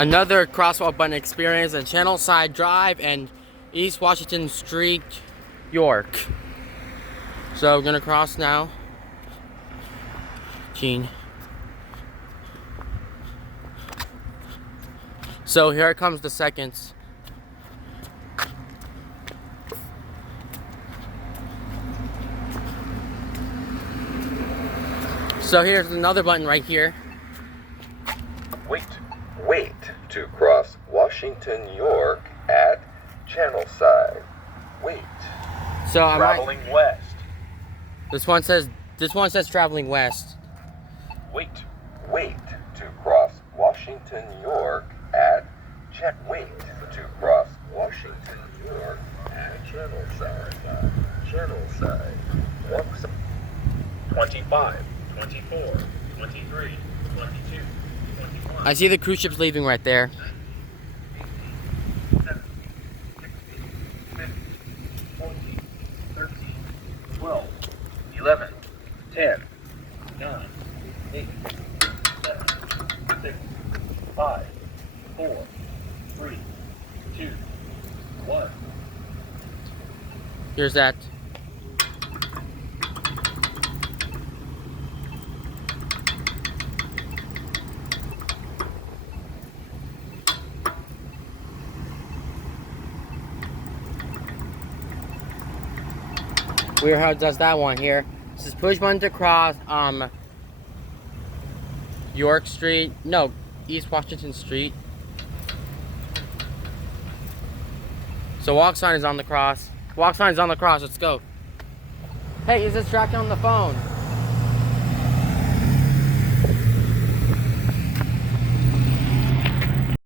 Another crosswalk button experience in Channelside Drive and East Washington Street, York. So we're gonna cross now. Gene. So here comes the seconds. So here's another button right here. Wait to cross Washington, York at Channelside. Wait. So Traveling west. This one says traveling west. Wait to cross Washington, York at Wait to cross Washington, York at Channelside. Channelside. 25, 24, 23, 22, 21. I see the cruise ships leaving right there. 17, 16, 15, 14, 13, 12, 11, 10, 9, 8, 7, 6, 5, 4, 3, 2, 1. Here's that. Weird how it does that one here. This is push button to cross York Street. No, East Washington Street. So walk sign is on the cross. Walk sign is on the cross. Let's go. Hey, is this tracking on the phone?